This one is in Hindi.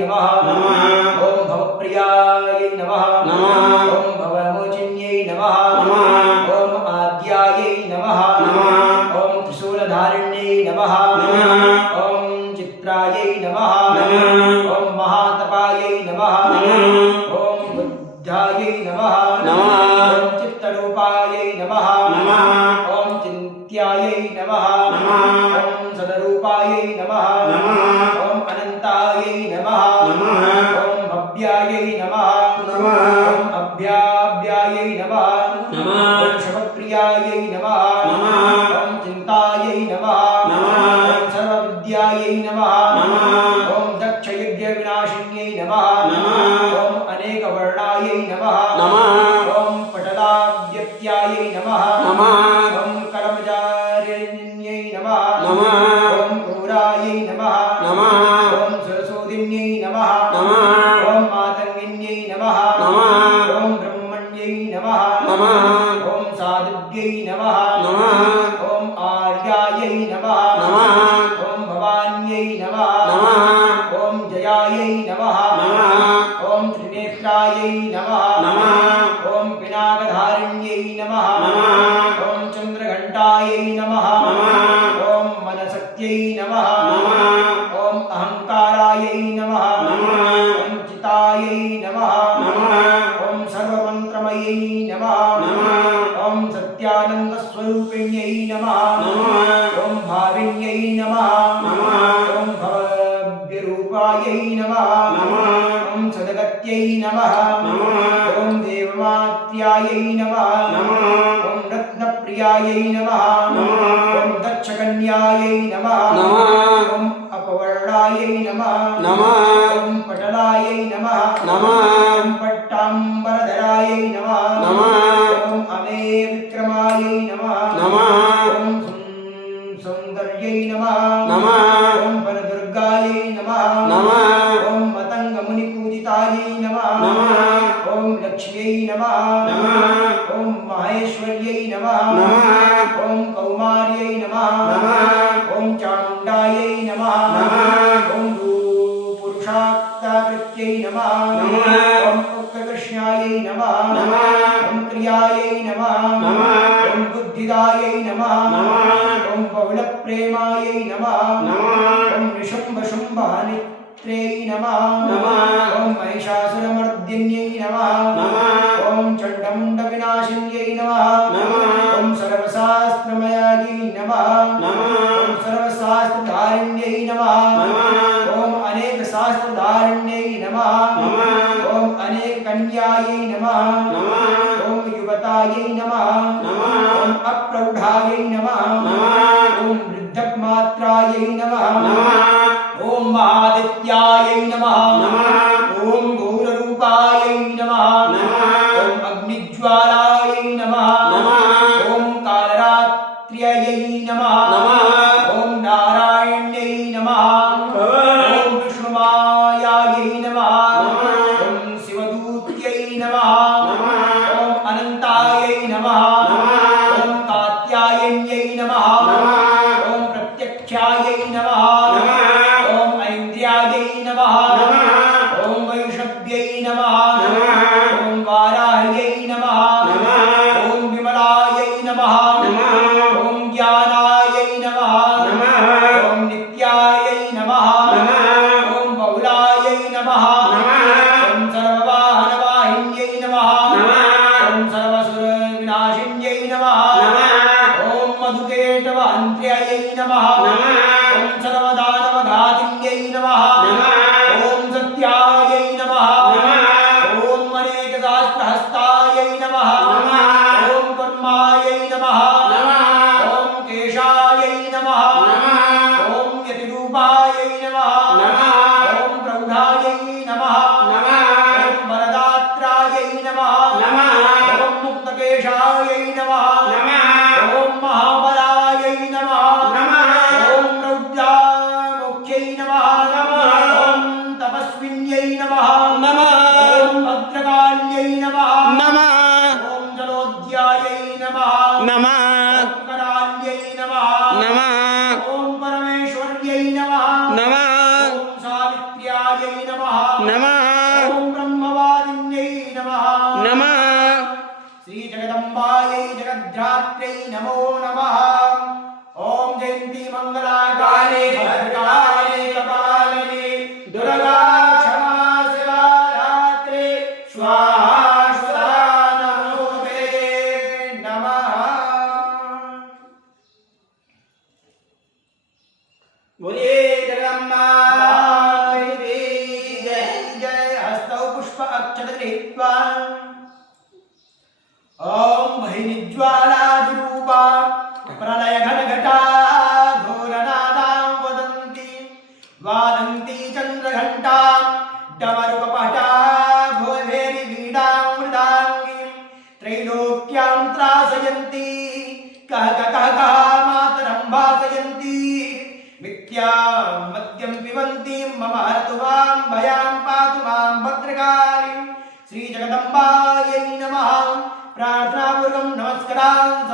नमः ओम भवप्रियायै नमः ओम भवमोचिन्यै नमः ओम आद्यायै नमः ओम त्रिशूलधारिण्यै नमः ओम चित्रायै नमः ओम महातपायै नमः ओम बुद्धायै नमः ओम चित्तरूपायै नमः ओम चिन्त्यायै नमः ओम सदरूपायै नमः ओम अनन्तायै नमः ओम भव्यायै नमः ओम अभ्याभ्यायै नमः ओम शुभप्रियायै नमः ओम चिन्तायै नमः ओम सर्वविद्यायै नमः ओम दक्षयज्ञविनाशिन्यै नमः ओम अनेकवर्णायै नमः ओम पटलाव्यक्त्यायै नमः ओम कलमजारिण्यै नमः ओम क्रूरायै नमः ओम सरस्वतीन्यै नमः ओम मातङ्गिन्यै नमः ओम ब्रह्मण्यै नमः ओम साधुव्यै नमः ओम आर्यायै नमः ओम भवान्यै नमः ओम जयायै नमः ओम त्रिनेत्रायै नमः ओम पिनाकधारिण्यै नमः ओम चन्द्रघण्टायै नमः ओम मनसक्त्यै नमः ओम अहंकारायै नमः ओम चितायै नमः ओम सर्वमन्त्रमयै नमः ओम सत्यानन्दस्वरूपिण्यै नमः ओम भाविन्यै नमः ओम भव्यरूपायै नमः ओम सदगत्यै नमः ओम देवमात्र्यायै नमः ओम रत्नप्रियायै नमः ओम दक्षकन्यायै नमः ओम अपवर्णायै नमः ओम पटलायै नमः ओम पट्टाम्बरधरायै नमः ओम अमे विक्रमायै नमः ओम सौन्दर्यै नमः ओम वरदुर्गायै नमः ओम मतङ्गमुनिपूजितायै नमः ओम लक्ष्म्यै नमः ओम माहेश्वर्यै नमः ओम कौमार्यै नमः ओम चामुण्डायै नमः ओम पुरुषाक्ताकृत्यै नमः ओम उक्तकृष्णायै नमः ओम क्रियायै नमः ओम बुद्धिदायै नमः ओम बहुलप्रेमायै नमः ओम निशुम्भशुम्भनित्र्यै नमः ओम महिषासुरमर्दिन्यै नमः ओम चण्डमुण्डविनाशिन्यै नमः ओम सर्वशास्त्रमयायै नमः ओम सर्वशास्त्रधारिण्यै नमः ओम अनेकशास्त्रधारिण्यै नमः ओम अनेककन्यायै नमः ओम युवतायै नमः ओम अप्रौढायै नमः ओम वृद्धमात्रायै नमः ओम महादित्यायै नमः ओम घोररूपायै नमः ओम अग्निज्वालायै नमः ओम कालरात्र्यै नमः ओम नारायण्यै नमः ओम विष्णुमायायै नमः ओम शिवदूत्यै नमः ओम अनन्तायै नमः ओम कात्यायन्यै नमः ओम प्रत्यक्षायै नमः ओम ऐन्द्रियायै नमः ओम वैष्णव्यै नमः ओम वाराह्यै नमः ओम विमलायै नमः ओम ज्ञानायै नमः ओम नित्यायै नमः ओम बहुलायै नमः ओम सर्ववाहनवाहिन्यै नमः ओम सर्वसुरविनाशिन्यै नमः ओम मधुकेटवहन्त्र्यै नमः ओम सर्वदानवघातिन्यै नमः ओम सत्यायै नमः ओम अनेकशास्त्रहस्तायै नमः ओम कर्मायै नमः ओम केशायै नमः ओम यतिरूपायै नमः ओम प्रौढायै नमः नमः ओम ब्रह्मवादिन्यै नमः श्री जगदम्बायै जगद्धात्रै नमो नमः ओम जयंती मंगला काले भद्रकाले कपालिनी दुर्गा क्षमा शिवा धात्रे स्वाहा स्वधा नमोते नमः। बोलिए जगदम्बा देवी जय जय। हस्तौ पुष्प अक्षत गृहीत्वा ओम बहिर्ज्वालादिरूपा प्रलय घनघटा घोरनादां वदन्ति वादन्ति चन्द्रघण्टा डमरुकपटा भोवेरि वीणां मृदाङ्गीं त्रैलोक्यां त्रासयन्ति कह मातरं भासयन्ति मिथ्यां मद्यं पिबन्ति मम हरतु मां भयां पातु मां भद्रकाली। श्री जगदम्बायै नमः। प्रार्थनापूर्वकं नमस्कारान्